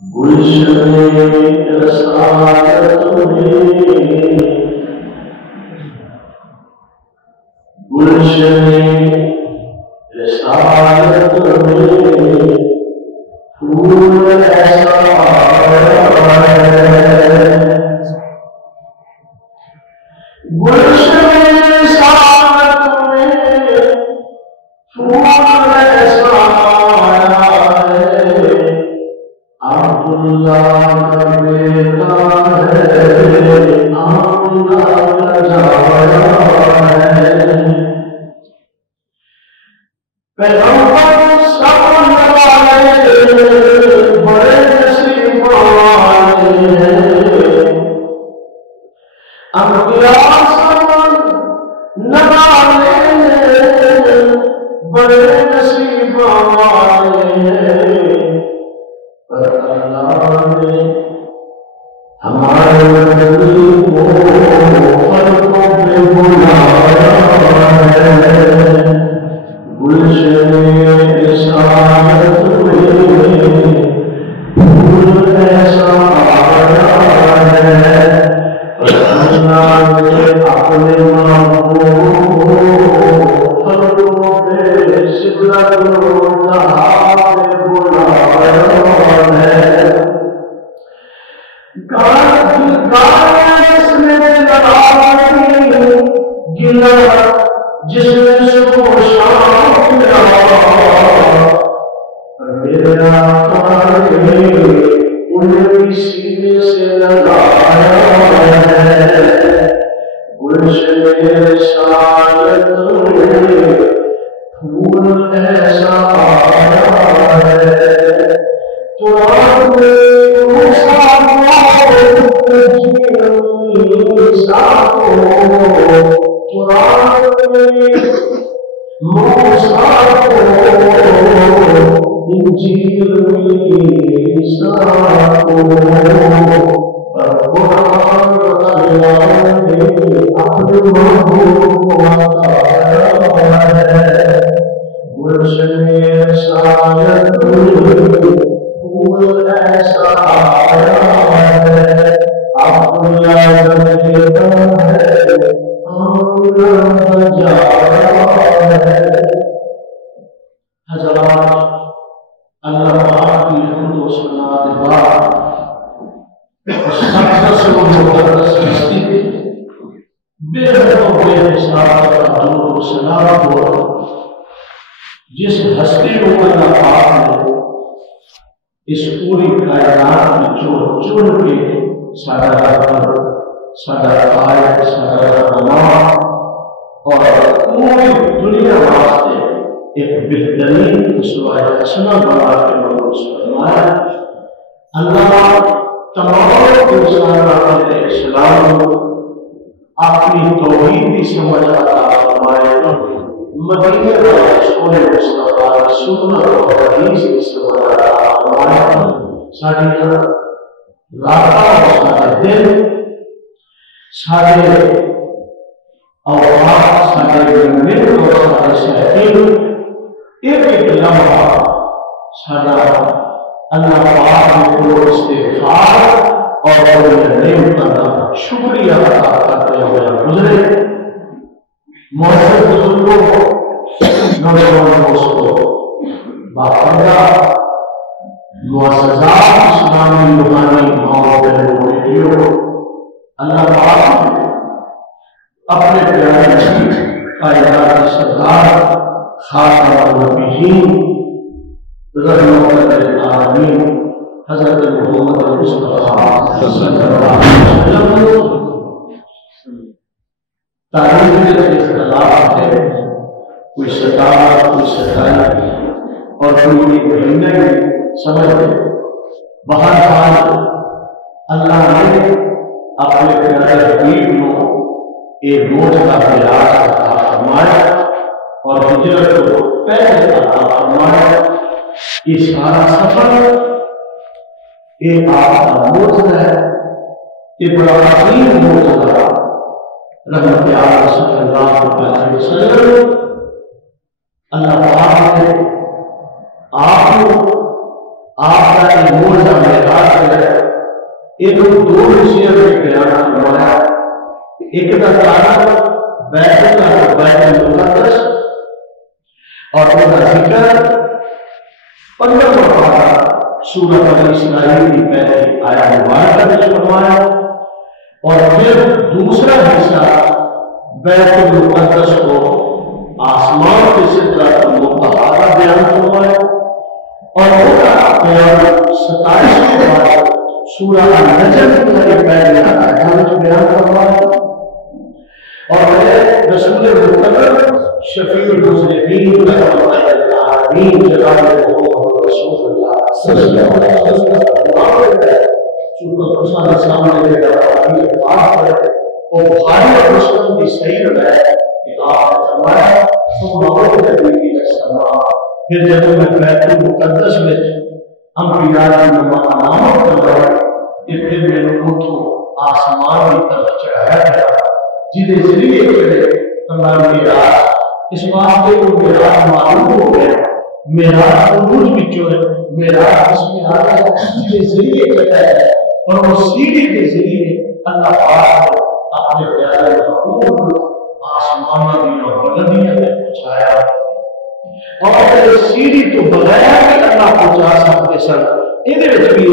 گلشن رسالت میں گلشن رسالت میں پھول ایسا گلشن رسالت میں پھول ایسا عبداللہ کا بیٹا ہے آمنہ کا جایا ہے پیغمبر سب والے بڑے نصیب والے ہیں انبیاء سب نوالے بڑے نصیب والے ہیں پر اللہ نے ہمارے نبی کو خلقوں پہ بلایا ہے گلشن رسالت میں پھول ایسا آیا ہے اللہ نے اپنے محبوب خلقوں پہ شدت و تہار بلایا ہے اس میں لڑائی گلا جس میں صبح و شام میرا آقا نے انہیں سینے سے لگایا ہے گلشن رسالت میں پھول ایسا آیا ہے قرآن میں موسیٰ قرآن میں موسیٰ انجیل میں عیسیٰ پر قرآن اللہ نے اپنے محبوب کو بتایا ہے گلشن رسالت میں پھول ایسا آیا ہے عبداللہ کا بیٹا ہے آمنہ کا جایا ہے حضرات اللہ پاک کی حمد و ثنا کے بعد اس مقدس و مقدس ہستی بے حد و بے حساب درود و سلام ہو جس ہستی کو اللہ پاک نے اس پوری کائنات میں چن کے سارا رہبر سارا قائد سارا رہنما اور پوری دنیا واسطے ایک بہترین اسوہ حسنہ بنا کے مبعوث فرمایا اللہ تمام انسانوں کے اسلام کو اپنی توحیدی سمجھ عطا فرمائے مدینے والے رسول مصطفیٰ سنت اور حدیث کی سمجھ عطا فرمائے ساری راتاں سارے دن سارے اوقات سارے منٹ اور سارے سیکنڈ ایک ایک لمحہ سارا اللہ پاک کو استغفار اور نعمت کا شکریہ ادا کرتے ہوئے گزرے معزز بزرگوں نوجوان دوستوں باپردہ معززات اسلامی روحانی ماؤں بہنوں بیٹیوں اللہ پاک اپنے پیارے کائنات سردار خاتم النبیین رحمت للعالمین حضرت محمد مصطفیٰ صلی اللہ علیہ وسلم تعلیم کے اختلاف ہے کوئی ستارہ کوئی ستائی اور کوئی مہینہ سمجھتے بہرحال اللہ نے اپنے پیارے حبیب کو ایک روز کا معراج عطا فرمایا اور ہجرت کو پہلے عطا فرمایا یہ سارا سفر ایک آپ کا معجزہ ہے یہ بڑا عظیم معجزہ رحمت عالم صلی اللہ علیہ وسلم اللہ تعالیٰ نے آپ کو آپ کا یہ موجزہ معراج ہے، یہ دو حصے میں بیان فرمایا، ایک کا تعلق بیت اللہ بیت المقدس اور اس کا ذکر 15 پارہ سورہ بنی اسرائیل کی پہلی آیت مبارکہ میں فرمایا، اور پھر دوسرا حصہ بیت المقدس کو آسمان کے سدرۃ المنتہا کا بیان فرمایا، اور وہ کا بیان 27 پارہ سورہ النجم کی پہلی آیت میں بیان فرمایا، اور رسول مکرم شفیع المذنبین رحمۃ للعالمین جناب محمد رسول اللہ صلی اللہ علیہ وسلم سورۃ السلام نے بات ہے اور بخاری اور مسلم کی صحیح روایت کہ آپ نے فرمایا پھر جب میں بیت المقدس میں انبیاء کی نمائش کر رہا کہ پھر میں نے ان کو آسمان کی طرف چڑھایا گیا جنہیں ذریعے چڑھے اللہ معراج اس بات کے وہ معراج معلوم ہو گیا معراج عروج بچوں ہے معراج اس میں آتا ہے جنہیں ذریعے چڑھا ہے اور وہ سیڑھی کے ذریعے اللہ پاک نے اپنے پیارے محبوب آسمانوں کی بلندیوں میں پہنچایا، اور سیڑھی تو بغیر کہ اللہ پہنچا سکتے سن یہ بھی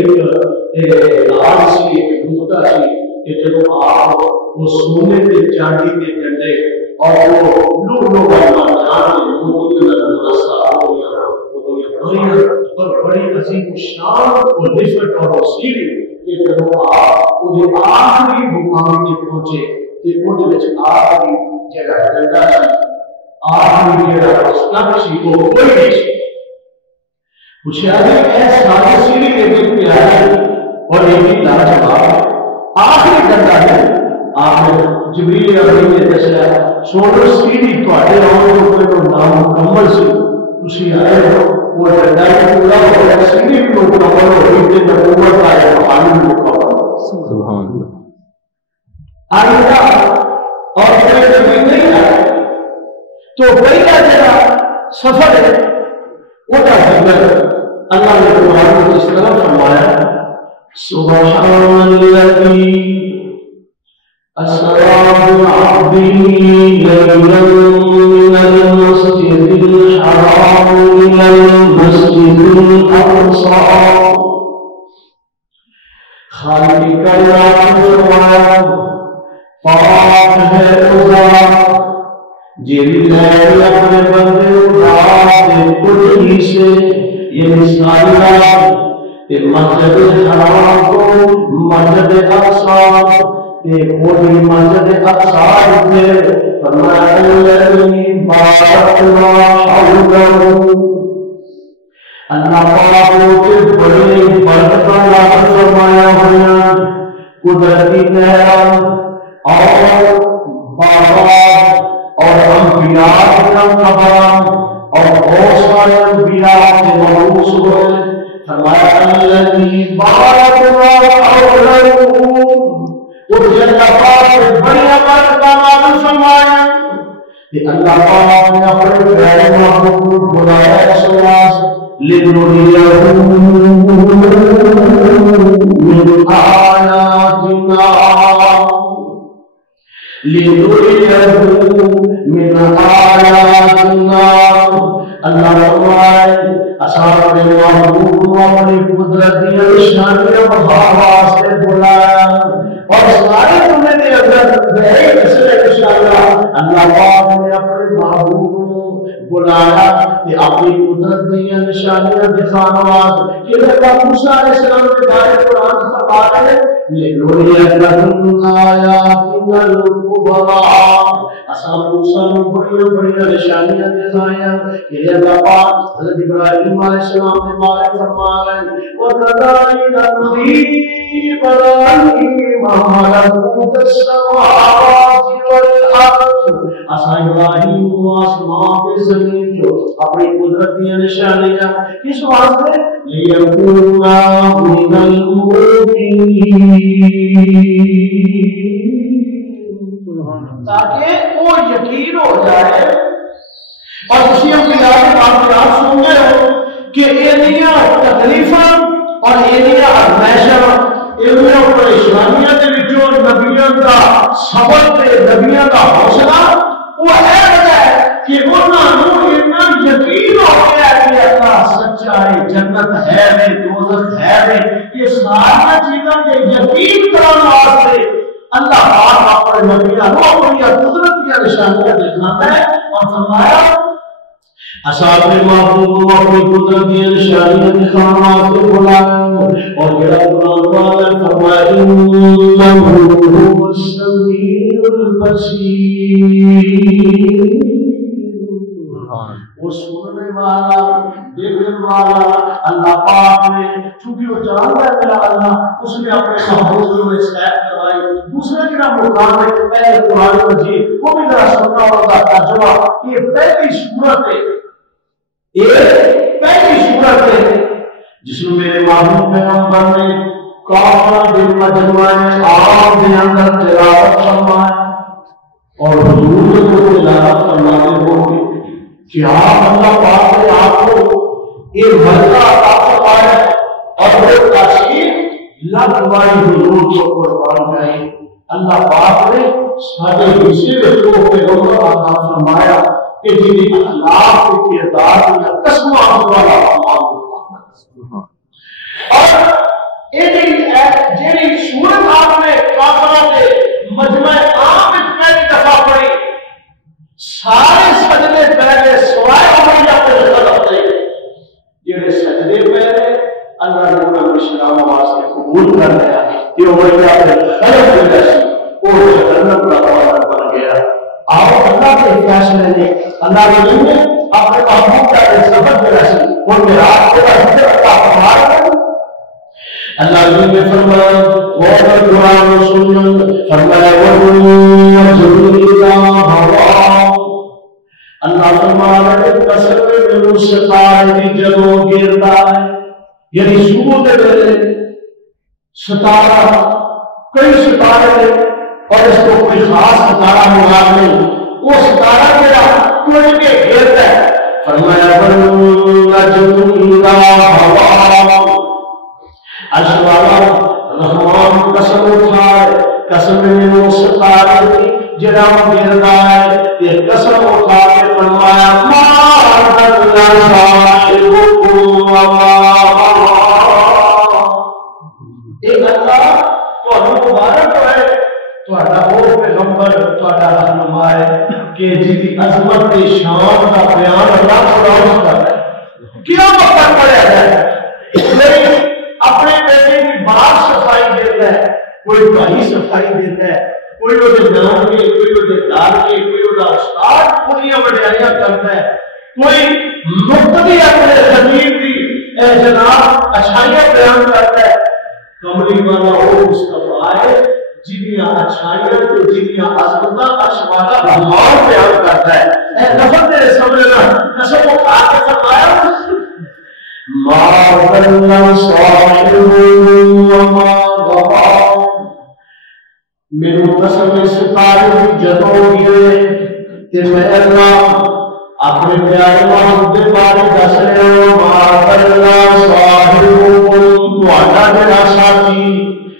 ایک لال سی ایک نقطہ سی کہ جب آپ وہ سونے کے چاندی کے ڈنڈے اور وہ لوگ اور بڑی عظیم شان اور نسبت اور سیڑھی کہ جب آپ وہ آخری مقام کے پہنچے تو وہ آخری جگہ ڈنڈا سی آخری جگہ سٹپ سی وہ کوئی نہیں سی پوچھا ہے سارے سیڑھی کے دل پہ آئے اور یہ بھی لاجواب آخری ڈنڈا ہے آپ جبریل امین نے دسیا سونے سیڑھی تواڈے آن کوئی تو نامکمل سی تسی آئے ہو وہ ڈنڈا پورا ہو گیا سیڑھی بھی مکمل ہوئی تے نبوت آئے عالم مکمل سبحان اللہ آئندہ اور پھر جب نہیں آئے تو پہلا جگہ سفر ہے وہ کا ذکر اللہ نے قرآن میں اس طرح فرمایا سبحان الذی اسرا بعبده ليلا من المسجد الحرام الى المسجد الاقصى خالق کا پاک ہے خدا جن اپنے بندے رات کٹھی سے یہ مثال ہے کہ مسجد حرام کو مسجد اقصی تے کوئی مسجد اقصی میں فرمایا الذی بارکنا حوله اللہ پاک کے بڑے برکت والا فرمایا ہوا قدرتی نعمت اور باغات اور انبیاء کا مقام اور بہت سارے انبیاء کے مبعوث ہوئے فرمایا الذی بارکنا حوله وہ اللہ پاک کے بڑے برکت والا فرمایا کہ اللہ پاک نے اپنے پیارے محبوب کو بلایا سواس لنريه من آياتنا لنريه من آياتنا اللہ فرمائے اصحاب محبوب کو اپنی قدرتی نشانیوں بخار سے بلایا اور سارے دنیا کے اندر بہت مسئلے انشاءاللہ اللہ پاک نے اپنے محبوب بلایا کہ اپنی قدرت دیا نشانیاں دکھانا واسطے کہ اللہ موسیٰ علیہ السلام کے بارے قرآن فرما رہے ہیں لِنُرِيَكَ آیَاتِنَا الْكُبْرَى اساں موسیٰ نے بڑی بڑی نشانیاں دکھائیں کہ اللہ پاک حضرت ابراہیم علیہ السلام کے بارے فرما رہے ہیں وَكَذَلِكَ نُرِي إِبْرَاهِيمَ مَلَكُوتَ السَّمَاوَاتِ وَالْأَرْضِ اساں ابراہیم کو آسمان کے زمین جو اپنی قدرت کی نشانیاں کس واسطے لیکونا من الموقنین تاکہ وہ یقین ہو جائے اور اسی انبیاء کے واقعات سن رہے ہو کہ اینیاں تکلیفاں اور اینیاں ازمائشاں اینیاں پریشانیاں دے وچوں نبیاں دا صبر تے نبیاں دا حوصلہ وہ ہے وجہ کہ انہاں نوں اتنا یقین ہو گیا کہ اللہ سچا ہے، جنت ہے نہیں، دوزخ ہے نہیں، یہ ساری چیزاں کے یقین کرنے واسطے اللہ پاک اپنے نبیوں کو اپنی قدرت کی نشانیاں دکھاتا ہے اور فرمایا اصحاب محبوب کو اپنی قدرت کی نشانیاں دکھانے واسطے بلایا اور جڑا قرآن والا فرمایا انہ هو السمیع البصیر، وہ سننے والا دیکھنے والا اللہ پاک نے، چونکہ وہ جانتا ہے میرا اللہ، اس نے اپنے محبوب کو سیر کروائی۔ دوسرا جڑا مقام ہے پہلے قرآن مجید وہ بھی ذرا سننا ہوگا ترجمہ، یہ پہلی سورت ہے، یہ پہلی سورت ہے جس میں میرے محبوب پیغمبر نے کافر دل مجموعہ عام کے اندر تلاوت فرمایا اور حضور کو تلاوت فرمانے ہوگی کہ آپ اللہ پاک نے آپ کو ایک مرتبہ عطا فرمایا اور وہ تشریف لگوائی حضور کو قربان کریں۔ اللہ پاک نے سارے حصے میں جو پیغمبر عطا فرمایا کہ جن اخلاق کے کردار یا قسم والا اور جیڑی سورت آپ نے کافروں کے مجمع عام میں پہلی دفعہ پڑھی، سارے سجدے پہلے سوائے امریہ کے خلق تھے، جیڑے سجدے پہلے اللہ نے انہوں نے اسلام واسطے قبول کر لیا، یہ امریہ کے خلق میں جیسی وہ جنت کا وعدہ بن گیا۔ آؤ اللہ کے فیصلے نے اللہ نے اپنے محبوب کا ایک سبق میں رسی ان کے رات کو حضرت عطا فرمایا۔ اللہ نے فرمایا وہ قرآن سنن فرمایا اللہ فرمایا کہ قسم میں ستارے دی جدوں گرتا ہے، یعنی صبح کے ویلے ستارہ کئی ستارے اور اس کو کوئی خاص ستارہ مراد نہیں، وہ ستارہ میرا کوئی کے گرتا ہے۔ فرمایا والنجم اذا ہوا اشوالا رحمان قسم اٹھائے، قسم میں وہ ستارے کی جڑا گردا ہے، یہ قسم اٹھا کے فرمایا ما ضل صاحبكم وما اے اللہ تو مبارک ہے تہاڈا وہ پیغمبر تہاڈا رہنما ہے کہ جس کی عظمت تے شان کا بیان اللہ قرآن کر رہا ہے۔ کیا مقصد پڑھا جائے؟ اپنے بیٹے کی بات صفائی دیتا ہے، کوئی بھائی صفائی دیتا ہے، کوئی وہ نام کے، کوئی وہ دار کے، کوئی وہ استاد پوریاں وڈیاریاں کرتا ہے، کوئی مقتدی اپنے خطیب کی جناب اچھائیاں بیان کرتا ہے۔ کملی والا وہ مصطفیٰ ہے جنیاں اچھائیاں تو جنیاں عظمتاں اشوالا رحمان بیان کرتا ہے۔ اے نفر تیرے سمجھنا قسم کو کھا کے فرمایا ما ضل صاحبكم وما غوى، میرے قسم ستارے کی جدوں گرے کہ میں اللہ اپنے پیارے محبوب کے بارے دس رہا ہوں ما ضل صاحبكم، تہاڈا جڑا ساتھی،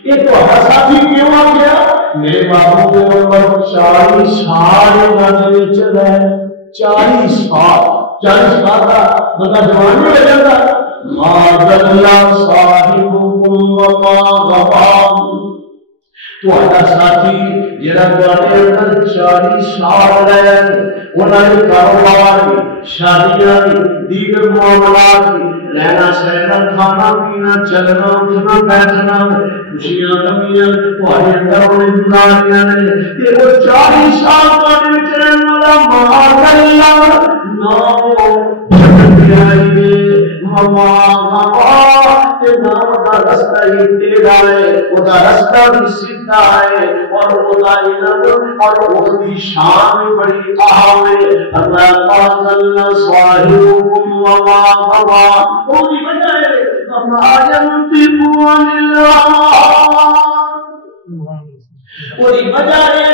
یہ تہاڈا ساتھی کیوں آ گیا؟ میرے محبوب کے اوپر 40 سال نظر چلا ہے، 40 سال کا بندہ جوان میں ہو جاتا ہے۔ ما ضل صاحبكم وما غوى، تہاڈا ساتھی جڑا تہاڈے اندر 40 سال رہے، انہاں نے کاروبار شادیاں دیگر معاملات رہنا سہنا کھانا پینا چلنا اٹھنا بیٹھنا خوشیاں غمیاں تہاڈے اندر انہیں گزاریاں نے، کہ وہ 40 سال تہاڈے وچ رہن والا معاذ اللہ نہ رستہ ہی ٹیڑھا ہے، وہ رستہ بھی سیدھا ہے، اور وہ علم اور وہ کی شان بھی بڑی اہم ہے۔ اللہ تعالی صاحبكم وما غوى، وہ کی وجہ ہے وما ينطق عن الهوى، وہ کی وجہ ہے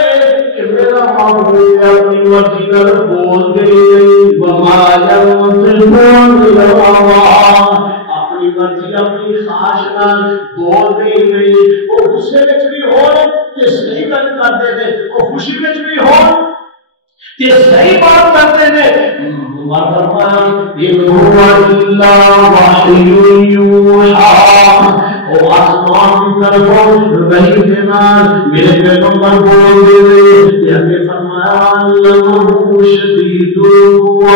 کہ میرا محبوب اپنی مرضی کر بول دے وما ينطق عن الهوى اپنی مرضی اپنی خواہش نال بول دے نہیں وہ غصے وچ بھی ہون تے صحیح گل کردے نے وہ خوشی وچ بھی ہون تے صحیح بات کرتے ہیں فرمایا ان هو الا وحی یوحی او آسمان کی طرف وحی کے نال میرے پیغمبر بول دے یعنی فرمایا علمہ شدید القوی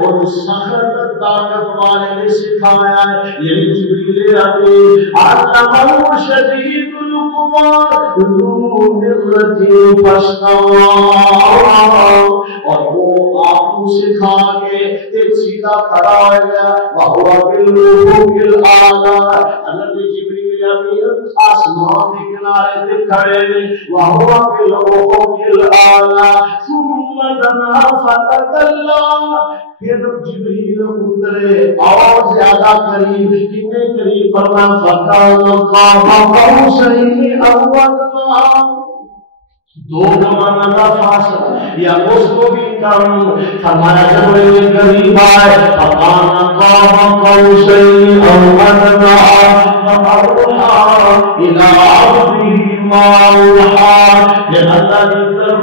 اور سخت طاقت والے نے سکھایا ہے یعنی جبریل علمہ شدید القوی ذو مرۃ فاستوى اور وہ آپ کو سکھا کے ایک سیدھا کھڑا ہو گیا وَهُوَ بِالْأُفُقِ الْأَعْلَى حضرت جبریل امین آسمان کے کنارے پہ کھڑے ہیں وَهُوَ بِالْأُفُقِ الْأَعْلَى ثُمَّ دَنَا فَتَدَلَّى پھر جبریل اترے اور زیادہ قریب کتنے قریب فرمایا فَكَانَ قَابَ قَوْسَيْنِ أَوْ أَدْنَىٰ دو کمانہ کا فاصلہ یا اس کو بھی کم فرمایا جب وہ قریب آئے فَكَانَ قَابَ قَوْسَيْنِ أَوْ أَدْنَىٰ فَأَوْحَىٰ إِلَىٰ عَبْدِهِ مَا أَوْحَىٰ یہ اللہ کی طرف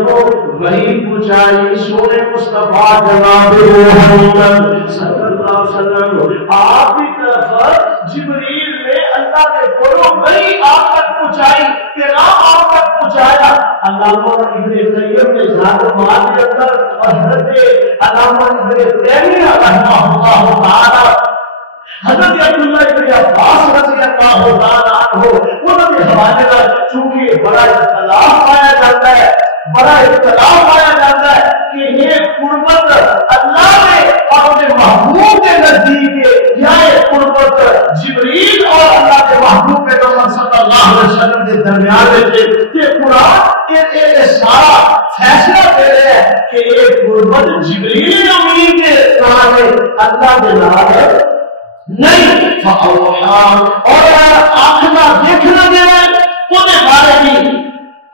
وحی پہنچائی سونے مصطفیٰ جناب محمد صلی اللہ علیہ وسلم آپ کی طرف جبریل نے اللہ کے بولو وحی آپ تک پہنچائی پیغام آپ تک پہنچایا علامہ ابن قیم نے زاد المعاد کے اندر اور حضرت علامہ ابن تیمیہ رحمہ اللہ تعالی حضرت عبداللہ ابن عباس رضی اللہ تعالی عنہ انہوں نے حوالے کا چونکہ بڑا اختلاف پایا جاتا ہے کہ یہ قربت اللہ نے اپنے محبوب کے نزدیک ہے یا یہ قربت جبریل اور اللہ کے محبوب پیغمبر صلی اللہ علیہ وسلم کے درمیان میں تھے یہ قرآن یہ سارا فیصلہ دے رہے ہیں کہ یہ قربت جبریل امین کے نام ہے اللہ کے نام ہے نہیں فَأَوْحَىٰ اور آنکھنا دیکھنا دے رہے انہیں بارے بھی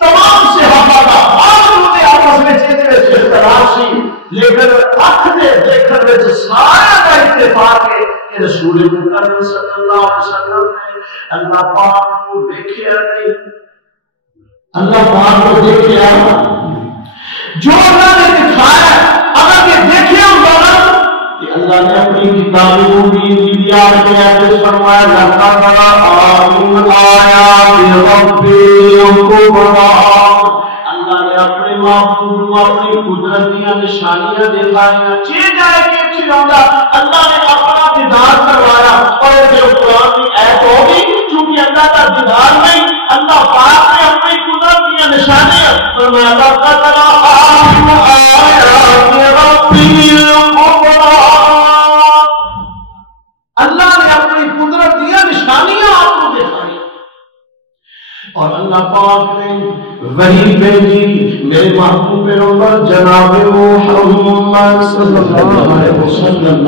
تمام صحابہ کا آخر آپس میں چیزیں اختلاف سی لیکن اکھ دے دیکھن وچ سارا کا اتفاق ہے کہ رسول مکرم صلی اللہ علیہ وسلم نے اللہ پاک کو دیکھا نہیں اللہ پاک کو دیکھا جو اللہ نے دکھایا اگر یہ دیکھے ہوگا کہ اللہ نے اپنی کتاب مبین کی آیت میں ایسے فرمایا لقد رأى آیات ربی الکبریٰ اللہ نے اپنے محبوب کو اپنی قدرتیاں نشانیاں دکھائیں چیز جائے کہ اچھی رہا اللہ نے اپنا دیدار کروایا اور جو قرآن کی آیت ہوگی چونکہ اللہ کا دیدار نہیں اللہ پاک نے اپنی قدرتیاں نشانیاں فرمایا لقد رأى آیات ربی الکبریٰ اللہ نے اپنی قدرت دیا نشانیاں آپ کو دکھائی اور اللہ پاک نے وحی بھیجی میرے محبوب پیغمبر جناب محمد صلی اللہ علیہ وسلم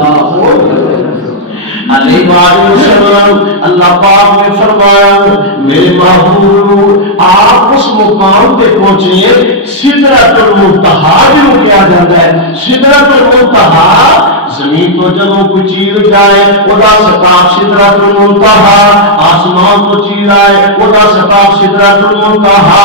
اللہ پاک نے فرمایا میرے محبوب آپ اس مقام پہ پہنچے سدرۃ المنتہا جو کیا جاتا ہے سدرۃ المنتہا زمین تو جب کوئی چیز جائے خدا سطح سدرۃ المنتہا آسمان تو چیز آئے خدا سطح سدرۃ المنتہا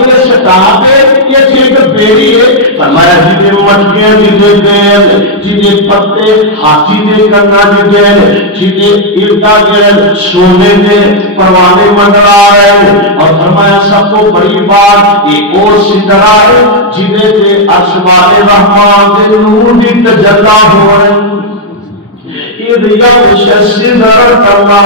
یہ سطح پہ یہ چیز بیری ہے فرمایا جیدے مٹکیاں جیدے دیر جیدے پتے ہاتھی دے کرنا جیدے جیدے اردا گیر سونے دے پروانے منڈر آئے اور فرمایا سب کو بڑی بات ایک اور سدرہ ہے جیدے دے عرش والے رحمان دے نور دی تجلہ ہو رہے اِذْ يَغْشَى السِّدْرَةَ مَا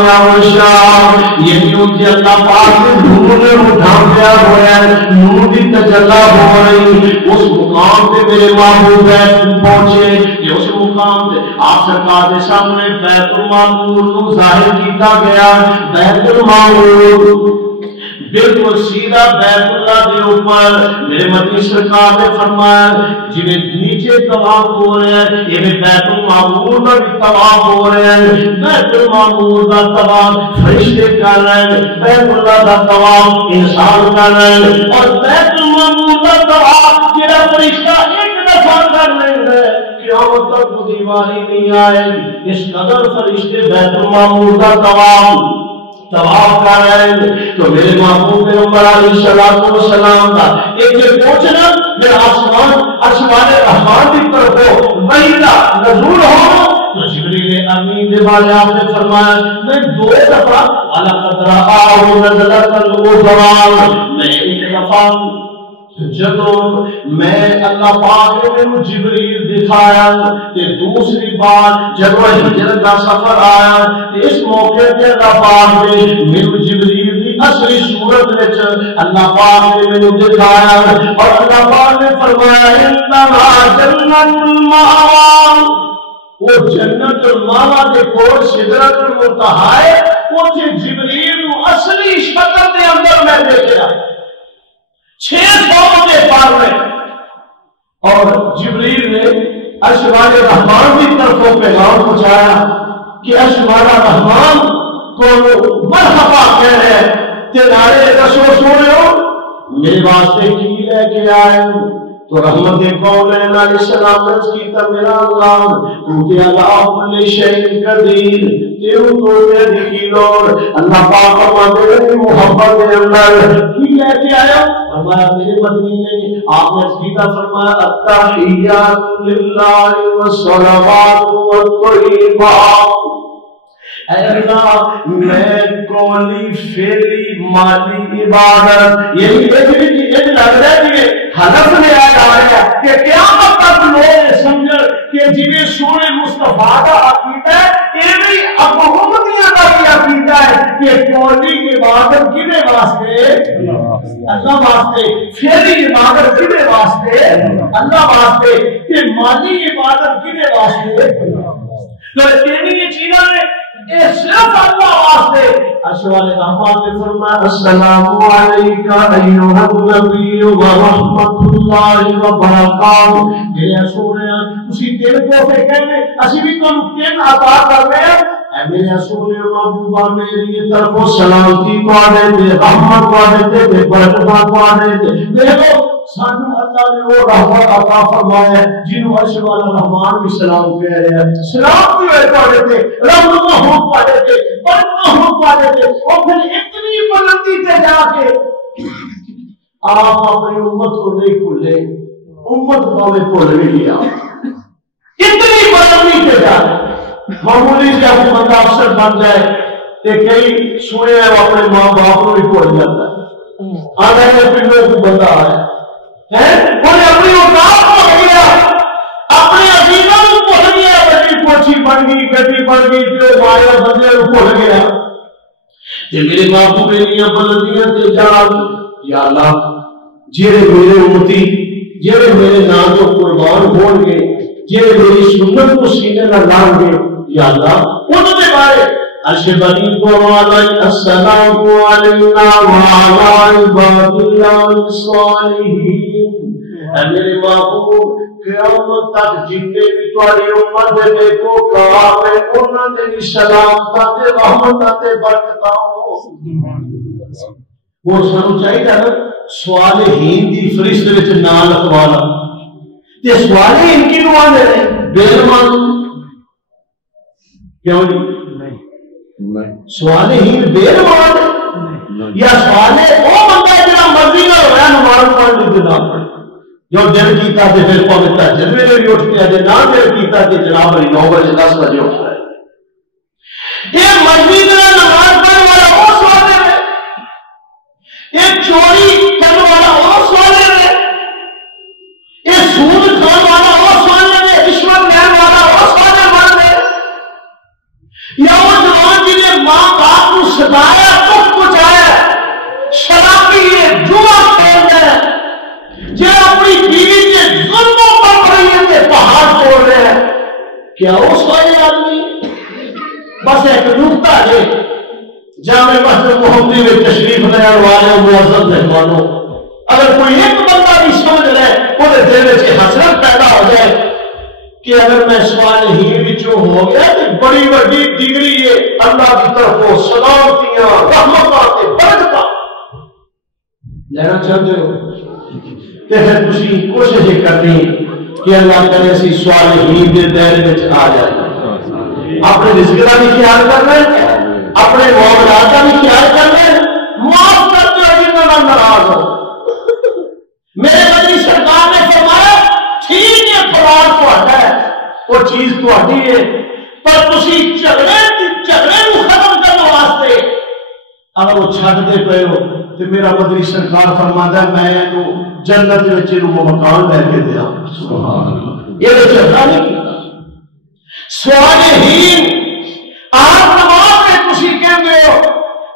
يَغْشَى یہ کیوں کہ اللہ پاک نے نور نے اٹھا دیا ہوا ہے نور دی تجلی ہو رہی اس مقام پہ میرے محبوب پہنچے کہ اس مقام پہ آپ سرکار کے سامنے بیت المعمور کو ظاہر کیتا گیا بیت المعمور بالکل سیدھا بیت اللہ کے اوپر میرے مدنی سرکار نے فرمایا جی نیچے طواف ہو رہے ہیں یہ بیت المعمور کا بھی طواف ہو رہے ہیں بیت المعمور کا طواف فرشتے کر رہے ہیں بیت اللہ کا طواف انسان کر رہے ہیں اور بیت المعمور کا طواف جڑا فرشتہ ایک دفعہ کر لیں گے قیامت تک دیواری نہیں آئے اس قدر فرشتے بیت المعمور کا طواف کر رہے ہیں تو میرے محبوب پیغمبر علیہ السلام کا ایک جب پہنچنا میرا آسمان آسمان رحمان کی طرف ہو مہینہ نزول ہو تو جبریل امین دے والے آپ نے فرمایا میں 2 دفعہ وَلَقَدْ رَآهُ نَزْلَةً أُخْرَىٰ میں ایک دفعہ جب میں اللہ پاک نے مجھے جبریل دکھایا کہ دوسری بار جب ہجرت کا سفر آیا تو اس موقع پہ اللہ پاک نے مجھے جبریل کی اصلی صورت وچ اللہ پاک نے مجھے دکھایا اور اللہ پاک نے فرمایا انما جنت المأوى وہ جنت المأوى دے کول سدرۃ المنتہا ہے اوتھے جبریل نو اصلی شکل دے اندر میں دیکھا 600 کے پار میں اور جبریل نے اشوار رحمان کی طرف پیغام پہنچایا کہ اشوار رحمان کو مرحبا کہہ رہے ہیں تیرے رسول سنو میرے واسطے کی لے کے آئے تو رحمت کونین علیہ السلام نے کی تا میرا اللہ تو تے اللہ کل شیء قدیر تیرو تو تے دکھی لور اللہ پاک فرماتے ہیں محبت دے اندر کی لے کے آیا فرمایا میرے مدنی نے آپ نے سیدھا فرمایا التحیات للہ والصلوات والطیبات اے اللہ میں کولی فیلی مالی عبادت یہی ایک لگ رہا ہے کہ حلف لے آیا ہے کہ قیامت تک لوگ سمجھ کہ جنہیں سونے مصطفیٰ کا عقیدہ ہے یہ بھی اپہمتیاں کا بھی عقیدہ ہے کہ کولی عبادت کنے واسطے اللہ واسطے فیلی عبادت کنے واسطے اللہ واسطے کہ مالی عبادت کنے واسطے تو تیری یہ چیزیں اے صرف اللہ واسطے اشوال رحمان نے فرمایا السلام علیکہ ایوہ النبی ورحمت اللہ وبرکاتہ میرے سونے اسی تین توفے کہنے اسی بھی تو تین عطا کر رہے ہیں اے میرے سونے محبوبہ میری طرف سلامتی پاڑے دے رحمت پاڑے دے برکت پاڑے دے دیکھو سانو اللہ نے وہ رحمت عطا فرمایا جنہوں عرش والا رحمان بھی سلام کہہ رہے ہیں سلام بھی ہوئے پڑھے تھے رحمت ہوں پڑھے تھے برکت ہوں پڑھے تھے اور پھر اتنی بلندی پہ جا کے آپ اپنی امت کو نہیں بھولے امت کو ہمیں بھول بھی لیا اتنی بلندی پہ جا معمولی سے آپ بندہ افسر بن جائے کہ کئی سنے ہیں وہ اپنے ماں باپ کو بھی بھول جاتا ہے آنے میں پنڈوں کو بندہ آیا کوئی اپنی اوقات کو گیا اپنے عزیزوں کو بھول گیا بڑی پوچھی بن گئی گڈی بن گئی جو مایا بندے کو بھول گیا کہ میرے باپو میری بلندیاں تے جان یا اللہ جڑے میرے امتی جڑے میرے نام کو قربان ہون گے جڑے میری سنت کو سینے نہ لان گے یا اللہ ان دے بارے اشبری قوالی السلام علینا وعلا عباد اللہ الصالحین اے میرے محبوب قیامت تک جتنے بھی تمہاری امت دے کو کام ہے انہوں نے بھی سلام تے رحمت تے برکت وہ سانو چاہیے نا صالحین دی فہرست وچ نام لکھوانا تے صالحین کی نو آندے نے بے ایمان کیوں نہیں صالحین بے ایمان یا صالح وہ بندہ جڑا مرضی نہ ہویا نماز پڑھنے دی نہ پڑھے جو دل کیتا تے پھر پوتا جلوے میں اٹھ کے اجے نہ دل کیتا تے جناب علی 9 بجے 10 بجے اٹھ رہا ہے یہ مسجد میں نماز پڑھنے والا وہ صالح ہے یہ چوری کرنے والا وہ صالح ہے یہ سود کھانے والا وہ صالح ہے رشوت لینے والا وہ صالح مرد ہے یا وہ جوان جنہیں ماں باپ کو ستایا دکھ پہنچایا شرابی ہے جوا کھیل ہے جو اپنی بیوی کے ظلموں پر پڑی ہے پہاڑ توڑ رہے ہیں کیا وہ صالح آدمی بس ایک نقطہ ہے جامع مسجد محمدی میں تشریف لے والے معزز مہمانوں، اگر کوئی ایک بندہ بھی سمجھ لے وہ دل میں حسرت پیدا ہو جائے کہ اگر میں صالحین وچوں ہو گیا تو بڑی بڑی ڈگری ہے اللہ کی طرفوں سلامتیاں رحمتاں تے برکتاں لینا چاہتے ہو کہ پھر تسی کوشش کرنی کہ اللہ کرے اسی صالحین دے دائرے وچ آ جائے، اپنے رزق کا بھی خیال کرنا ہے، اپنے معاملات کا بھی خیال کرنا ہے، معاف کرتے ہو جنہوں نے ناراض ہو۔ میرے نبی سرکار نے فرمایا ٹھیک ہے فلان تہاڈا ہے وہ چیز تہاڈی ہے، پر تسی جھگڑے کو ختم کرنے واسطے اگر وہ چھڈ دے پئے ہو تو میرا مدنی سرکار فرماتا ہے میں انہوں جنت وچ انہوں مکان لے کے دیا۔ سبحان اللہ، یہ جھگڑا نہیں کیتا۔ صالحین آپ نماز میں تسی کہندے ہو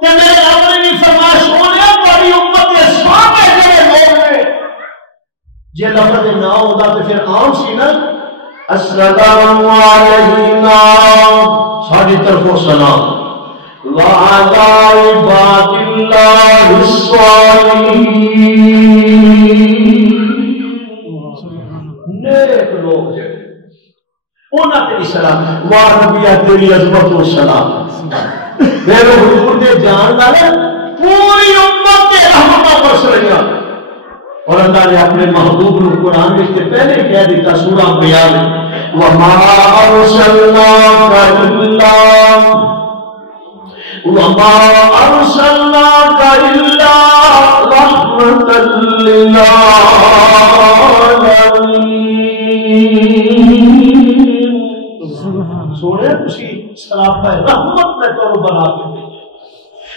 کہ میرے رب نے بھی فرمایا سونیا تہاڈی امت دے سامنے جڑے لوگ نے جے لفظ نہ ہوتا تو پھر عام سی نا السلام علینا ساری طرفوں سلام وعلی عباد اللہ الصالحین، نیک لوگ جڑے انہاں تے سلام، وا نبی تیری عظمت و سلام، میرے حضور دے جان والے پوری امت تے رحمتاں برس رہیاں۔ اور اللہ نے اپنے محبوب کو قرآن میں سے پہلے کہہ دیتا سورہ انبیاء میں وَمَا أَرْسَلْنَاكَ إِلَّا رَحْمَةً لِّلْعَالَمِينَ۔ سونے تسی سراپا رحمت میں تو بنا کے دے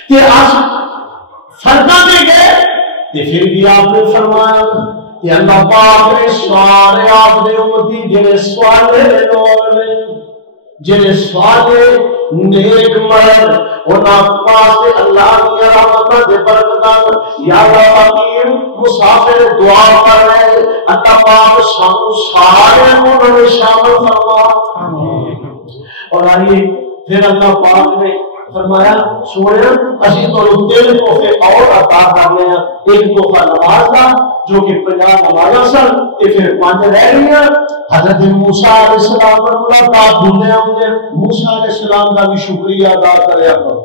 کہ آج فرقہ دے گئے تے پھر بھی آپ نے فرمایا کہ اللہ پاک نے سارے آپ نے امتی جنہیں سوالے لوگ نے جنہیں سوالے نیک مرد انہاں پاس اللہ کی رحمت دے برکتاں یا اللہ حکیم مسافر دعا کر رہے اللہ پاک سارے انہوں نے شامل فرما۔ اور آئیے پھر اللہ پاک نے فرمایا سونے اسی تو تین تحفے اور عطا کرنے ہیں، ایک تحفہ نماز کا جو کہ 50 نمازاں سن تے پھر 5 رہ گئی۔ حضرت موسیٰ علیہ السلام پر ملاقات ہونے آؤں موسیٰ علیہ السلام کا بھی شکریہ ادا کریا کرو،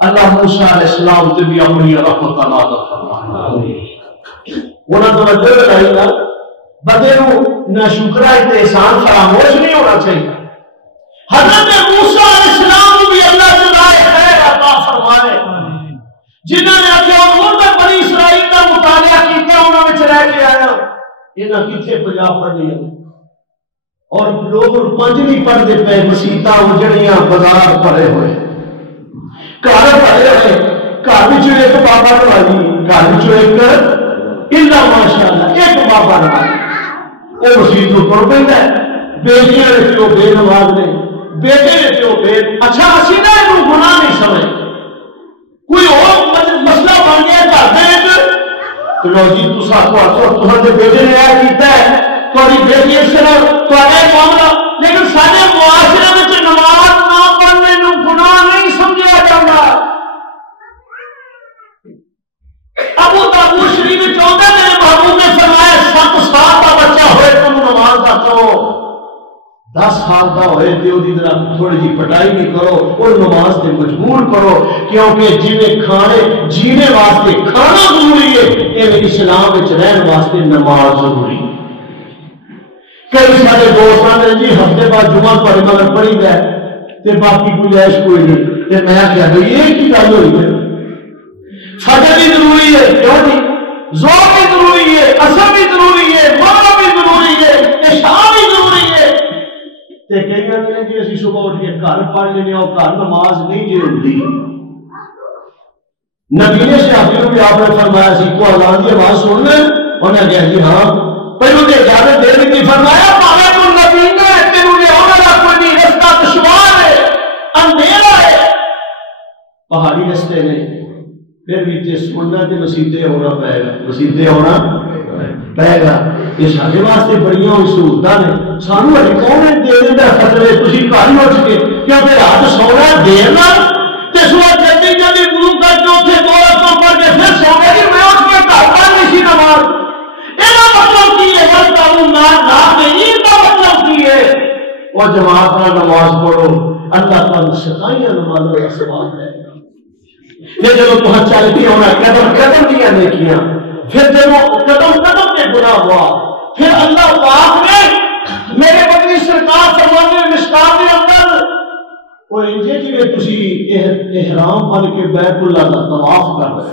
اللہ موسیٰ علیہ السلام تے بھی اپنی رحمت نازل فرمایا۔ انہاں تو وجہ لگائی نا بندے نہ شکر ہے تے احسان فراموش نہیں ہونا چاہیے۔ حضرت موسیٰ علیہ السلام کو بھی اللہ جزائے خیر عطا فرمائے، جنہوں نے اپنے امور میں بنی اسرائیل کا مطالعہ کیا انہوں نے رہ کے آیا انہاں کتنے پنجاب پڑھ لیا اور لوگ 5 نہیں پڑھتے پے مسیتاں اجڑیاں بازار پڑے ہوئے گھر پڑے ہوئے گھر وچ ایک بابا نوالی گھر وچ ایک الا ماشاءاللہ ایک بابا نوالی وہ مسیت کو پڑھ پیندا ہے، بیٹیاں نے جو بے نماز نے بیٹے نے جو بے اچھا اسی نہ گناہ نہیں سمجھ کوئی اور مسئلہ بن گیا گھر دے تو لو جی تساں دے بیٹے نے یہ کیتا ہے تہاڈی بیٹی اس طرح تہاڈا معاملہ، لیکن سارے معاشرے وچ نماز نہ پڑھنے نو گناہ نہیں سمجھا جاتا۔ ابو داؤد شریف وچ آندا میرے محبوب نے فرمایا 7 سال کا بچہ ہوئے تم نماز دا کرو، 10 سال کا ہوئے تے اودی طرح تھوڑی جی پٹائی بھی کرو اور نماز تے مجبور کرو، کیونکہ جویں کھانے جینے واسطے کھانا ضروری ہے ایویں اسلام وچ رہن واسطے نماز ضروری ہے۔ کئی سارے دوستاں نے جی ہفتے بعد جمعہ پڑھ مگر پڑھی گئے تے باقی گنجائش کوئی نہیں تے میں کہا بھئی یہ کی گل ہوئی ہے؟ فجر بھی ضروری ہے، کیوں جی ظہر بھی ضروری ہے، عصر بھی ضروری ہے، مغرب بھی ضروری ہے، عشاء بھی ضروری ہے تے کئی کہتے ہیں کہ اسی صبح اٹھ کے گھر پڑھ لینے اور گھر نماز نہیں جی ہوتی۔ نبی نے صحابیوں کو بھی آپ نے فرمایا سی کو اذان کی آواز سن لیں، انہوں نے کہا جی ہاں پہلو نے اجازت دے دی، فرمایا پاوے تو نبی نے تینوں نے ہونا دا کوئی نہیں، رستہ دشوار ہے اندھیرا ہے پہاڑی رستے نے پھر بھی تے سننا تے مسیتے ہونا پائے گا، مسیتے ہونا پائے گا۔ یہ سارے واسطے بڑی ہوئی سہولتاں نے سانو ہجے کون دے دیندا فتوی تسی گھر ہی اٹھ کے کیونکہ رات سونا دیر نال تے صبح جلدی جلدی اتنے 2 رکعتاں پڑھ کے پھر سو گئے کہ میں اس میں پڑھ نہیں سی نماز. یہ مطلب کی ہے ہر کام نہ یہ مطلب کی ہے. اور جماعت میں نماز پڑھو اللہ تعالیٰ ستائیاں نمازوں کا ثواب ہے. پھر جب تمہیں چل کے ہونا قدم قدم دیا نیکیاں, پھر جب قدم قدم کے گناہ ہوا, پھر اللہ پاک نے میرے بدری سرکار فرماتے مشکات کے اندر وہ انجے جی تسی احرام بن کے بیت اللہ کا طواف کر رہے.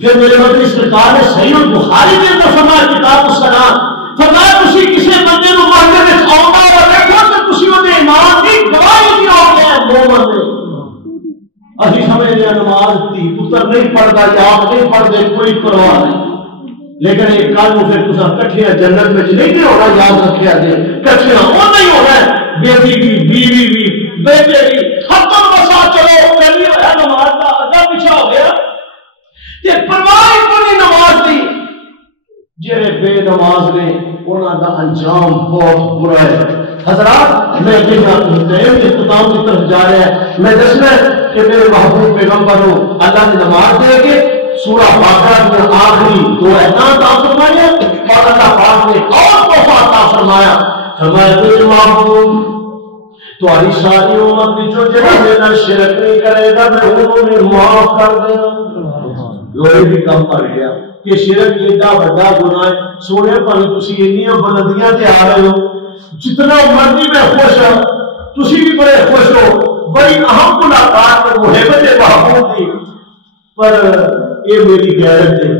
پھر میرے بدری سرکار نے صحیح البخاری کے اندر فرمایا کتاب الصلاۃ فرمایا تسی کسی بندے کو مسجد میں آؤں اور دیکھو تو تسی وہ ایمان کی گواہی دی ہو گیا مومن نے. ابھی سمجھ لیا نماز تھی پتر نہیں پڑھتا یا آپ نہیں پڑھتے کوئی پرواہ نہیں, لیکن ایک کل پھر تصا کٹھیاں جنت میں نہیں کہ ہونا یاد رکھیا جائے کٹھیاں وہ نہیں ہونا ہے بیٹی بھی بیوی بھی بیٹے بھی حتم بسا چلو پہلی ہے نماز کا اگا پیچھا ہو گیا کہ پرواہ اتنی نماز دی. جڑے بے نماز نے انہاں دا انجام بہت برا ہے. حضرات میں اختتام کی طرف جا رہا ہے. میں دسنا کہ میرے محبوب پیغمبر اللہ نے نماز دے کے سورہ بقرہ میں آخری 2 آیات عطا فرمایا اور اللہ پاک نے اور تحفہ عطا فرمایا. فرمایا میرے محبوب تمہاری ساری امت وچوں جڑا میرا شرک نہیں کرے گا میں انہیں معاف کر دیا. لوہے بھی کم پڑ گیا کہ شرک ایڈا بڑا گناہ ہے. سونے پر تسی اتنیاں بلندیاں تے آ رہے ہو, جتنا مرضی میں خوش ہوں تسی بھی بڑے خوش ہو, بڑی اہم ملاقات میں محبت محبوب دی, پر یہ میری غیرت ہے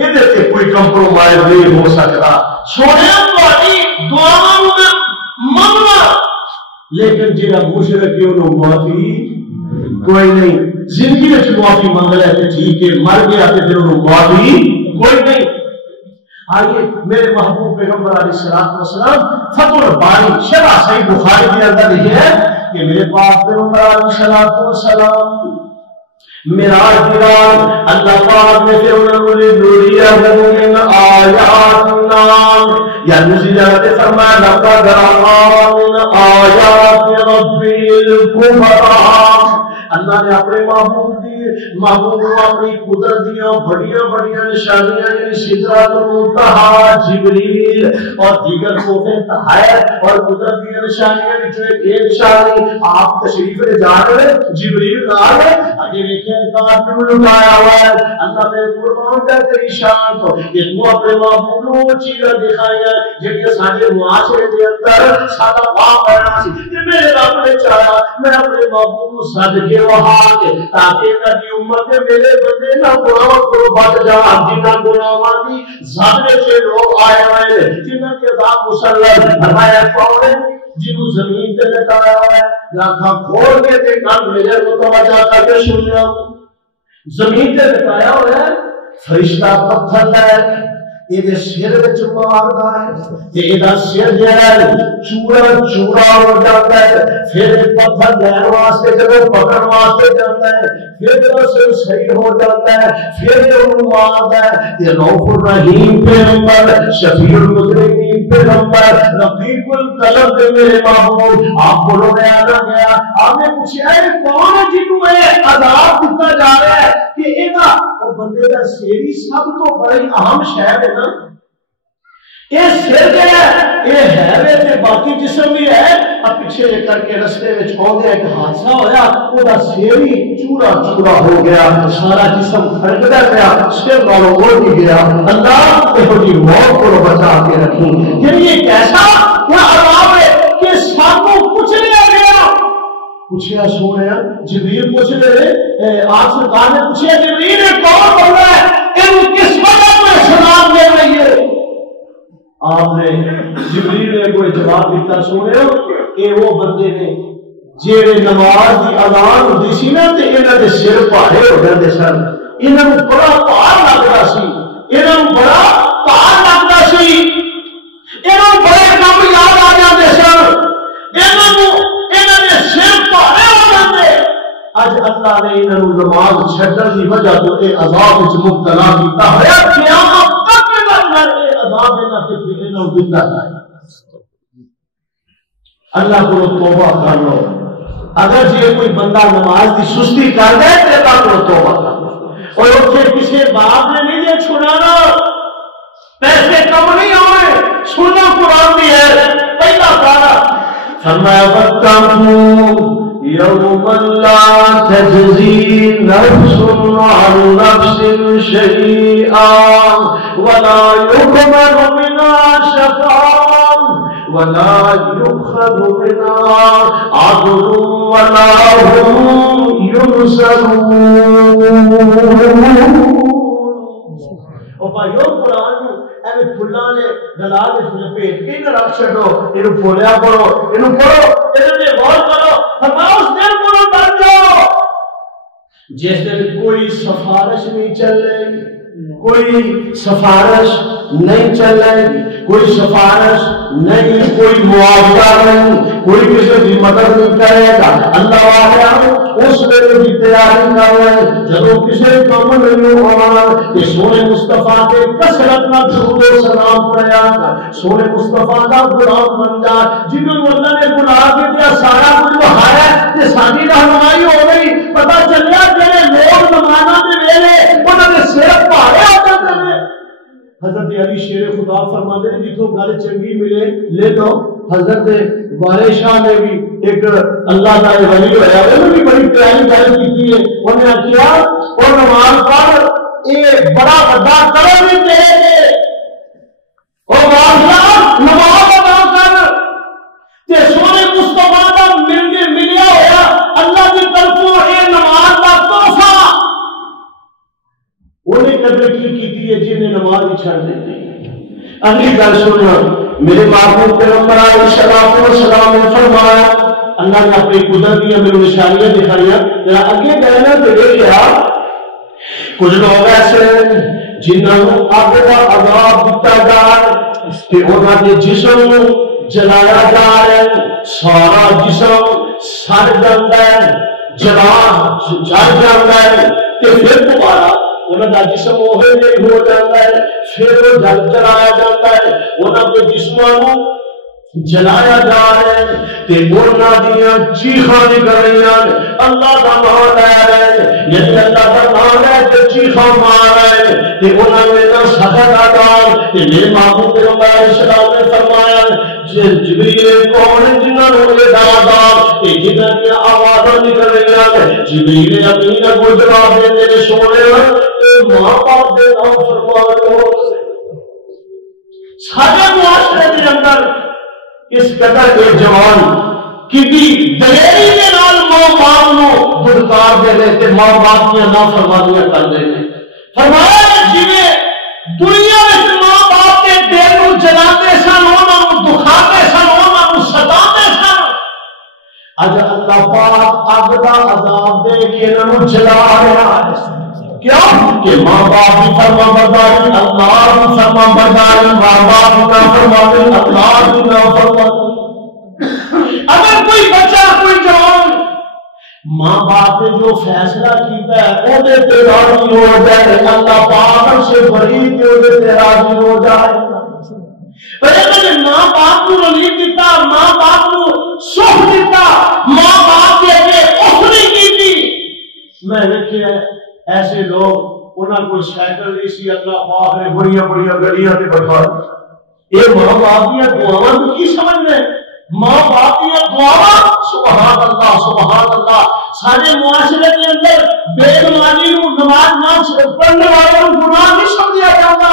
یہ دیتے کوئی کمپرومائز نہیں ہو سکتا. سونے تمہاری دعاؤں میں منگنا لیکن جہاں مشرک ہے انہوں معافی کوئی نہیں. زندگی میں معافی منگ رہے تھے ٹھیک ہے, مر گیا تو پھر انہوں معافی کوئی نہیں. آگے میرے محبوب پیغمبر علیہ السلام فتح الباری شرح صحیح بخاری کے اندر لکھے ہے کہ میرے پاک پیغمبر علیہ السلام معراج کے بعد اللہ پاک نے پھر انہوں نے نوریہ من آیاتنا یا نزلت فرمایا لقد رأى من آیات ربی الکبریٰ. اللہ نے اپنے محبوب کو اپنی قدرت دیاں بڑیاں بڑیاں نشانیاں یعنی سدرۃ المنتہا جبریل اور دیگر تحفے طہارت اور قدرت دیاں نشانیاں وچوں ایک نشانی آپ تشریف لے جا رہے جبریل نال ہے اگے دیکھیں کافر لٹایا ہوا ہے. اللہ نے قربان کر تیری شان کو کہ تو اپنے محبوب کو چیزاں دکھائیاں جڑیاں ساڈے معاشرے دے اندر ساڈا واہ پینا سی کہ میرے رب نے چاہا میں اپنے محبوب کو صدقے وہاں کے تاکہ نبی امت کے میرے بندے نہ گناہ کو بچ جا جنہ گناہاں دی زادے سے لوگ آئے ہوئے جنہ کے عذاب مسلط فرمایا کون ہے جنہوں زمین تے لٹایا ہوا ہے لاکھاں کھول کے تے کان میرے متوجہ کر کے سنیا زمین تے لٹایا ہوا ہے فرشتہ پتھر لے یہ سر وچ ماردا ہے یہ سر جڑا چورا چورا ہو جاتا ہے پھر پتھر لین واسطے جب پکڑ واسطے جاتا ہے پھر سر صحیح ہو جاتا ہے پھر جو ماردا ہے یہ رؤوف الرحیم پیغمبر شفیع المذنبین پیغمبر رفیق القلب میرے محبوب آپ بولو گیا آپ نے پوچھا ہے کون ہے جنہوں میں عذاب دیتا جا رہا ہے کہ اینا وہ بندے کا سیری سب تو بڑی اہم شہر ہے نا یہ سر جو ہے یہ ہے تے باقی جسم بھی ہے اب پیچھے کر کے رستے میں چھوڑ دیا ایک حادثہ ہویا وہ سر ہی چورا چورا ہو گیا سارا جسم کھڑکتا گیا سر والوں اڑ بھی گیا. اللہ تیری موت کو بچا کے رکھی. یعنی یہ کیسا کیا عذاب ہے کہ سب کو کچھ لیا گیا. پوچھا سونے جبریل پوچھ رہے آپ سرکار نے پوچھا جبریل کون بول رہا ہے ان کس وجہ میں سلام دے رہی ہے. آپ نے جبریل نے کوئی جواب دیتا سونے کہ وہ بندے نے جیڑے نماز دی اذان ہوندی سی نا تے انہاں دے سر پہاڑے ہو جاندے سن انہاں نوں بڑا بھار لگدا سی انہاں نوں بڑا بھار لگدا سی انہاں نوں بڑے کم یاد آ جاندے سن انہاں دے سر پہاڑے ہو جاندے. اج اللہ نے انہاں نوں نماز چھڈن دی وجہ تو اے عذاب وچ مبتلا کیتا ہویا قیامت تک انہاں دے عذاب انہاں تے انہاں نوں دتا جائے. اللہ کو توبہ کر لو. اگر یہ کوئی بندہ نماز کی سستی کر دے تو اللہ کو توبہ کر لو. پیسے کم نہیں ہوئے، سننا قرآن بھی ہے۔ پہلا پارا فرمایا وَاتَّقُوا يَوْمًا لَا تَجْزِي نَفْسٌ عَن نَفْسٍ شَيْئًا وَلَا يُقْبَلُ مِنْهَا شَفَاعَةٌ وَلَا يُؤْخَذُ مِنْهَا عَدْلٌ وَلَا هُمْ يُنصَرُونَ۔ اور بھائیو قرآن ایویں پھلاں نے دلال اس نے پیٹ کے نہ رکھ چھڈو، اینو کھولیا کرو، اینو پڑھو، ایدے تے غور کرو۔ فرمایا اس دن کو ڈر جاؤ جس دن کوئی سفارش نہیں چلے گی، کوئی سفارش نہیں چلے گی، کوئی سفارش نہیں، کوئی معاوضہ نہیں، کوئی کسی کی مدد نہیں کرے گا۔ اللہ والا اس ویلے کی تیاری کر رہے ہیں جب کسی کام نہیں ہونا کہ سونے مصطفیٰ کے کثرت نہ درود و سلام پڑھیا کر، سونے مصطفیٰ کا غلام بن جا، جنہوں اللہ نے بلا کے دیا سارا کچھ بہایا کہ ساری رہنمائی ہو گئی۔ پتہ چلیا جڑے لوگ نمازاں دے ویلے انہاں دے سر پھاڑے آ جاندے نے۔ حضرت علی شیر خدا فرماتے ہیں جتوں گل چنگی ملے لے لو۔ حضرت والے شاہ نے بھی ایک اللہ کا ولی ہویا، انہوں نے بھی بڑی پیاری گل کی ہے۔ انہوں نے کیا اور نماز پڑھ یہ بڑا بڑا کرم بھی تیرے لے اور بادشاہ نماز ادا کر تے سونے مصطفیٰ کا ملیا ہوا اللہ کی طرفوں یہ نماز کا تحفہ انہیں قدر کی ہے جنہیں نماز ہی چھڑ دیتی۔ اگلی گل سننا، میرے محبوب پیغمبر علیہ الصلوۃ والسلام نے فرمایا، اللہ نے اپنی قدرت کی ہمیں نشانیاں دکھائیاں، ذرا اگے گئے نا تو دیکھا کچھ لوگ ایسے جنہوں اگ کا عذاب دتا جا رہا کہ انہوں کے جسم جلایا جا رہا ہے، سارا جسم سڑ جاتا ہے، جلا جل جاتا ہے کہ پھر دوبارہ انہوں کا جسم اوہے نہیں ہو جاتا ہے، پھر وہ جل جلایا جاتا ہے، انہوں کے جسموں جلایا جا رہے ہیں تے انہاں دیاں چیخاں نکل رہی ہیں، اللہ کا نام لے رہے ہیں، یعنی اللہ کا نام لے کے چیخاں مار رہے ہیں تے انہاں میں نہ سخت آداب تے میرے محبوب پیغمبر علیہ السلام نے فرمایا جبریل کون ہے جنہاں نے یہ آداب تے جنہاں دی آوازاں نکل رہی ہیں، جبریل امین کو جواب دیندے نے سونے اے ماں باپ دے نام فرماؤ۔ سارے معاشرے کے اندر اس قدر کے جوان کسی دلیری کے نال ماں باپ نو دھڑکار دے لیتے، ماں باپ کی نافرمانیاں کر دیتے۔ فرمایا جویں دنیا میں ماں باپ کے دل نو جلاتے سن، انہاں نو دکھاتے سن، انہاں نو ستاتے سن، اج اللہ پاک اگ دا عذاب دے کے انہاں نو جلا رہا ہے۔ کیوں کہ ماں باپ کی فرما برداری، اللہ کی فرما برداری، ماں باپ کی نافرمانی، اللہ کی نافرمانی۔ اگر کوئی بچہ کوئی جوان ماں باپ نے جو فیصلہ کیتا ہے وہ تے راضی ہو جائے، اللہ پاک سے بڑی کہ وہ تے راضی ہو جائے۔ پر اگر ماں باپ کو رلیف دیتا، ماں باپ کو سکھ دیتا، ماں باپ کے اگے اف نہیں کیتی، میں دیکھیا ایسے لوگ انہاں کوئی سائیکل نہیں سی، اللہ پاک نے بڑیاں بڑیاں گڈیاں تے بٹھا یہ ماں باپ کی دعاواں کو کی سمجھنے؟ ماں باپ کی دعاواں سبحان اللہ سبحان اللہ۔ سارے معاشرے کے اندر بے نمازی کو نماز نہ پڑھنے والوں کو گناہ نہیں سمجھا جاتا،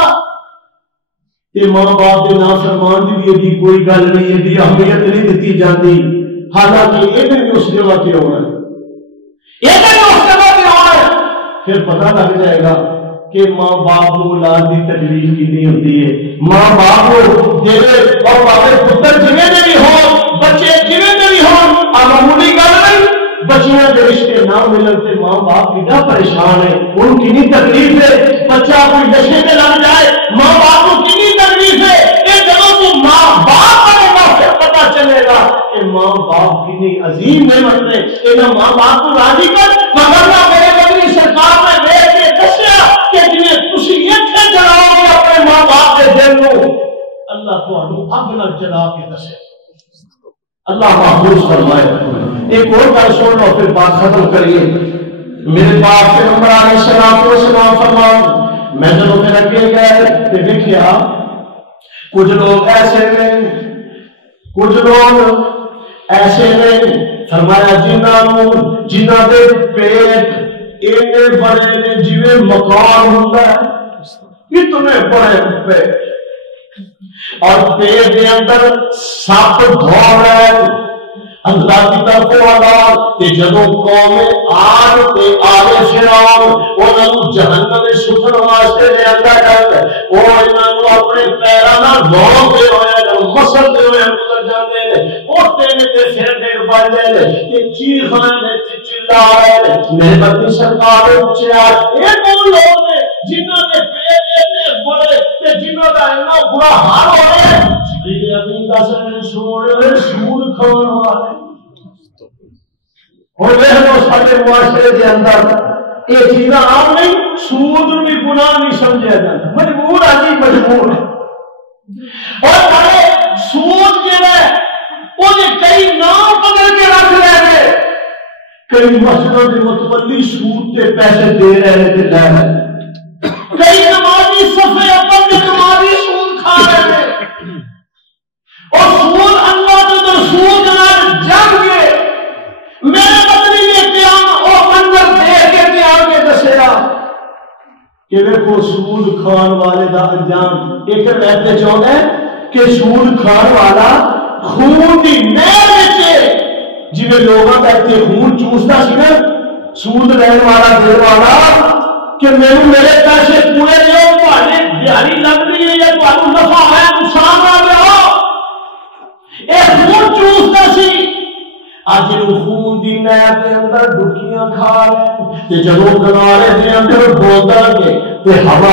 یہ ماں باپ کے نافرمان دی بھی کوئی گل نہیں، یہ دی اہمیت نہیں دیتی جاتی، حالانکہ یہ بھی اس جگہ پہ ہونا ہے، یہ بھی اس جگہ پہ ہونا ہے۔ پھر پتہ لگ جائے گا کہ ماں باپ کو اولاد کی تکلیف کتنی ہوتی ہے۔ ماں باپ کو دے اور باپے پتر جویں دے بھی ہوں، بچے جویں دے بھی ہوں، معمولی گل نہیں، بچیاں کے رشتے نہ ملن سے ماں باپ کتنا پریشان ہے، ان کی کتنی تکلیف ہے۔ بچہ کوئی نشے میں لگ جائے ماں باپ کو کتنی تکلیف ہے۔ یہ جب تو ماں باپ بنے گا پھر پتہ چلے گا کہ ماں باپ کتنی عظیم نعمت ہے۔ انہاں ماں باپ کو راضی کر، مگر نہ میرے بدری سرکار نے دیکھ کے دسیا کہ جنہیں تسی اتنے جلاؤ گے اپنے ماں باپ کے دل کو، اللہ تمہوں اگ نہ جلا کے دسے۔ اللہ محفوظ فرمائے۔ ایک اور گل سن لو پھر بات ختم کریے۔ میرے پاک پیغمبر علیہ السلام فرمائے میں جب پھر اگے گئے تو دیکھا کچھ لوگ ایسے نے، کچھ لوگ ایسے نے، فرمایا جنہاں دے پیٹ اینے بڑے نے جویں مکان ہوندا ہے، اتنے بڑے پیٹ، اور پیٹ دے اندر سپ دوڑ رہے ہیں اللہ کی طرف والا تے جدوں قوم آگ تے آلے فرعون انہاں نوں جہنم وچ سٹن واسطے لے آندا ہے، او انہاں نوں اپنے پیراں نال لوندے ہوئے مسلدے ہوئے گزر جاندے نے، اٹھدے نے تے پھر ڈگ پاندے نے تے چیخاں نے تے چلا رہے نے۔ میرے بدی سرکار نے پوچھا اے کون لوگ نے جنہاں دے پیٹ اتنے بڑے تے جنہاں دا اتنا برا حال ہو رہا ہے؟ جبریل امین دس رہے سود کھان والے۔ اور وہ سارے معاشرے کے اندر یہ چیزاں عام نہیں، سود بھی گناہ نہیں سمجھا جاتا، مجبور آدمی مجبور ہے۔ اور بڑے سود جو ہے وہ کئی نام پکڑ کے رکھ رہے ہیں، کئی مسجدوں کے متولی سود کے پیسے دے رہے تھے لے رہے، کئی نمازی صفے اپن کے نمازی سود کھا رہے تھے، اور سود اللہ کے سود نال جنگ کے میرے بدلی نے قیام اور منظر دیکھ کے آگے دسیا کہ دیکھو سود کھان والے دا انجام ایک رہتے چاہتا ہے کہ سود کھان والا خون دی نہر وچ جویں لوگاں دا تے خون چوسدا سی نا سود لین والا دین والا کہ میرے پیسے پورے دیو تہاڈی دیہاڑی لگ گئی ہے یا تہاڈوں نفع ہے نقصان آ گیا اے خون چوسدا سی آج خون دی نہر دے اندر ڈکیاں کھا رہے تے جدوں کنارے دے اندر بوتل کے تے ہوا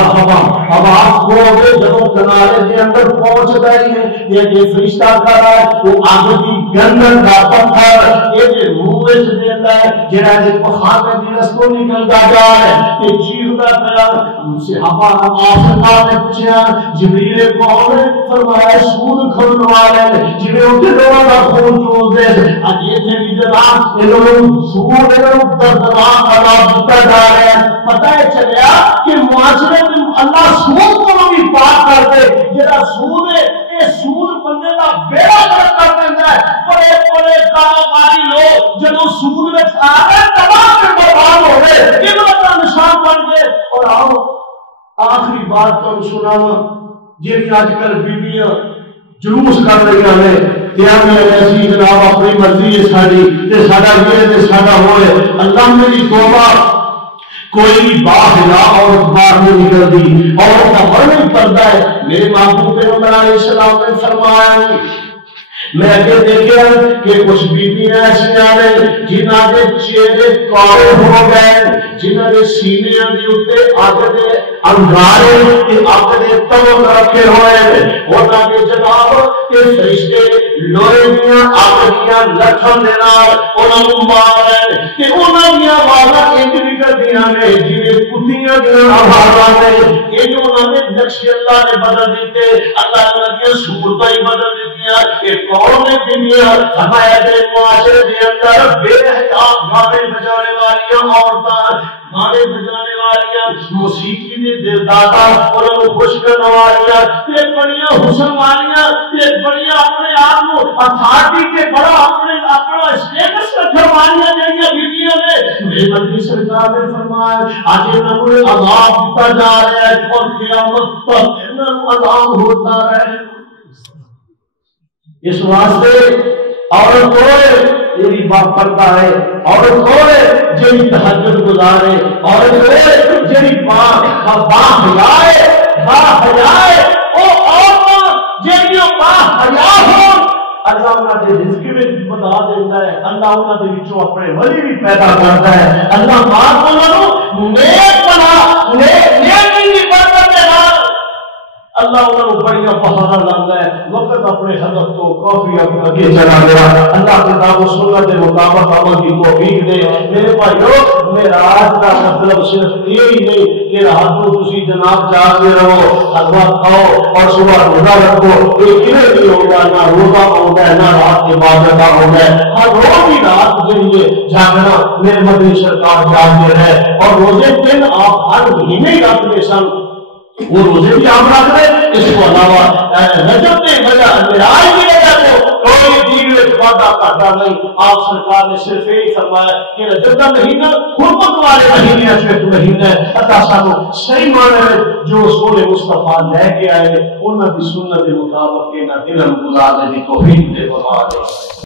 کھو کے جدوں کنارے دے اندر پہنچ گئی ہے یہ فرشتہ کر رہا ہے وہ آگ دی گندن دا پتھر یہ جو منہ وچ دیندا ہے جڑا دے پخانے دی رستوں نکلدا جا رہا ہے تے چیخدا پیا صحابہ آسمان نے پوچھا جبریل کون ہے؟ فرمایا سود کھان والے جویں اٹھ لوگاں دا خون چوس دے اج بھی جناب سود دردناک عذاب دیتا جا رہا ہے۔ پتہ چلیا کہ معاشرے میں اللہ سود کو بھی پاک کر دے، جڑا سود ہے یہ سود بندے کا بیڑا گرک کر دیتا ہے۔ بڑے بڑے کاروباری لوگ جب سود میں آ گئے تمام کے برباد ہو گئے، قبلت کا نشان بن گئے۔ اور آؤ آخری بات تو سناواں جی آج کل بیویاں جلوس کر رہی ہیں ایسی جناب اپنی مرضی ہے ساری تے ساڈا یہ تے ساڈا ہوئے اللہ میری توبہ کوئی بھی باحیا عورت باہر نہیں نکلتی، عورت کا من نہیں پڑتا ہے۔ میرے محبوب پیغمبر علیہ السلام نے فرمایا میں اگر دیکھا کہ کچھ بیویاں ایسی ہیں جنہاں دے چہرے کالے ہو گئے، جنہاں دے سینے دے اوتے اگ دے انگارے تے اگ دے تمغ رکھے ہوئے، انہاں دے جناب تے فرشتے لوہے دیاں اگ دیاں لٹھاں دے نال انہاں نوں مار رہے تے انہاں دیاں آوازاں انج نکلدیاں نے جویں کتیاں دیاں آوازاں نے، یہ انہاں نے نقش اللہ نے بدل دیتے، اللہ نے انہاں دیاں صورتاں ہی بدل دیتیاں۔ قوم دنیا ہمارے دے معاشرے دے اندر بے حیا گانے بجانے والی عورتاں، گانے بجانے والی موسیقی دے دلدادا انہاں نوں خوش کرنے والی تے بڑیاں حسن والی تے بڑیاں اپنے آپ نوں اتھارٹی تے بڑا اپنا اسٹیٹس رکھنے والی جڑیاں بیویاں نے میرے نبی سرکار نے فرمایا اج انہاں نوں عذاب دتا جا رہا ہے اور قیامت تک انہاں نوں عذاب ہوتا رہے۔ اس واسطے عورت کو جیڑی پردہ ہے، عورت کو جیڑی تہجد گزارے، عورت کو جیڑی باحیا ہے، باحیا ہے، او عورت جیڑی باحیا ہو اللہ انہاں دے رزق میں بتا دیتا ہے، اللہ انہاں دے وچوں اپنے ولی بھی پیدا کرتا ہے، اللہ پاک انہاں نوں نیک بنا نیک دی برکت دے نال اللہ انہوں بڑیاں پہاڑا لاتا ہے۔ وقت اپنے ہدف تو کافی اگے چلا گیا، اللہ کتاب و سنت کے مطابق عمل کی توفیق دے۔ میرے بھائیو میرا آج کا مطلب صرف یہ ہی نہیں کہ رات کو تسی جناب جاگتے رہو، حلوہ کھاؤ اور صبح روزہ رکھو، یہ کیوں نہیں ہوگا؟ نہ روزہ ہوتا ہے نہ رات عبادت ہوتا ہے، ہر روز ہی رات کے لیے جاگنا میرے مدنی سرکار جاگتے رہے اور روزے دن آپ ہر مہینے ہی رکھتے سن وہ روزے بھی عام رکھ لے، اس کو علاوہ رجب نے وجہ معراج کی وجہ کو کوئی دین میں وعدہ کرتا نہیں۔ آپ سرکار نے صرف یہی فرمایا کہ رجب کا مہینہ حرمت والے مہینے سے مہینہ عطا سانو صحیح معنی میں جو رسول مصطفیٰ لے کے آئے انہاں دی سنت کے مطابق انہاں دنوں گزارنے دی توفیق دے فرما دے۔